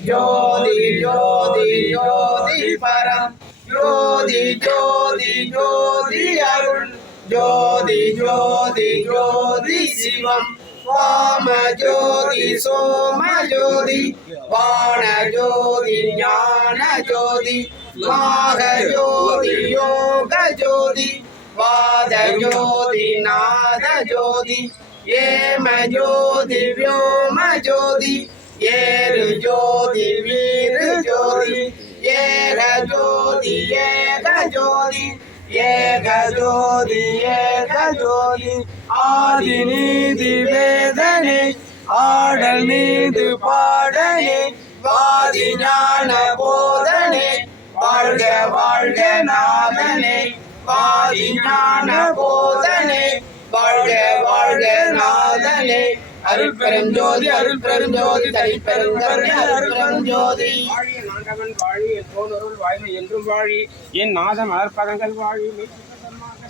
ஜோதி ஜோதி ஜோதி பரம் ஜோதி ஜோதி ஜோதி அருள் ஜோதி ஜோதி ஜோதி சிவம் வாம ஜோதி சோம ஜோதி வாண ஜோதி ஞான ஜோதி மாக ஜோதி யோக ஜோதி வாத ஜோதி நாத ஜோதி ஏம ஜோதி வியோம ஜோதி ஏரு ஜோதி வீரு ஜோதி ஏக ஜோதி ஏக ஜோதி ஏக ஜோதி ஏக ஜோதி ஆதி நீதி வேதனை ஆடல் நீது பாடனே வாதி ஞான போதனே வாழ்க வாழ்க நாதனே வாதி ஞான போதனே வாழ்க வாழ்க நாதனே அருள் பெரும் ஜோதி தனிப்பெரும் கருணை அருள் பெரும் ஜோதி வாழிய நாண்டவன் வாழி என் தோணருள் வாய்மை என்றும் வாழி என் நாதம் அற்பதங்கள் வாழி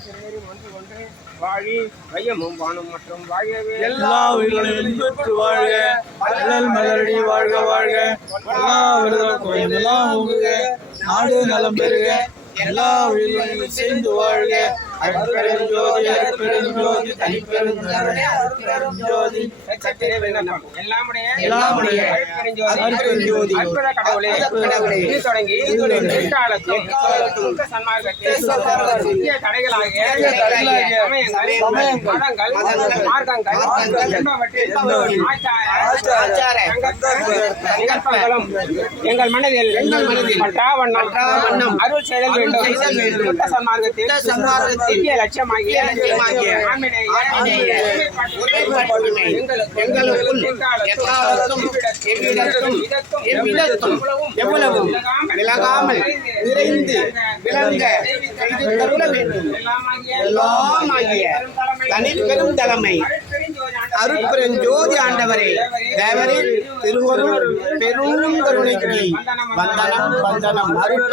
திருநெறி ஒன்று ஒன்று வாழி வையமும் வானும் மற்றும் வாழவே எல்லா உயிர்களையும் பெற்று வாழ்க அண்ணல் மலரடி வாழ்க வாழ்க எல்லா விரதெல்லாம் ஊங்குக நாடு நலம் பெறுக எல்லா உயிர்களையும் சேர்ந்து வாழ்க அருட்பெரும் ஜோதி தனிப்பெரும் கருணை அருட்பெரும் ஜோதி எல்லாமுடைய அருட்பெரும் ஜோதி அற்புத கடவுளே இது தொடங்கி எக்காலத்தில் சன்மார்க்கத்தில் இந்திய தடைகளாகிய சமயங்கள் மதங்கள் மார்க்கங்கள் என்பவற்றில் ஆச்சார நிகழ்வுகளும் எங்கள் மனதில் பட்டா வண்ணம் அருள் செய்தல் வேண்டும் சன்மார்க்கத்தில் லட்சியமாகிய எவ்வளவும் விலகாமல் நிறைந்து விளங்க எல்லாம் ஆகிய தனிப்பெரும் தலைமை அருட்பெரும் ஜோதி ஆண்டவரே தேவரே திருவருள் பெரும் கருணைக்கு வந்தனம்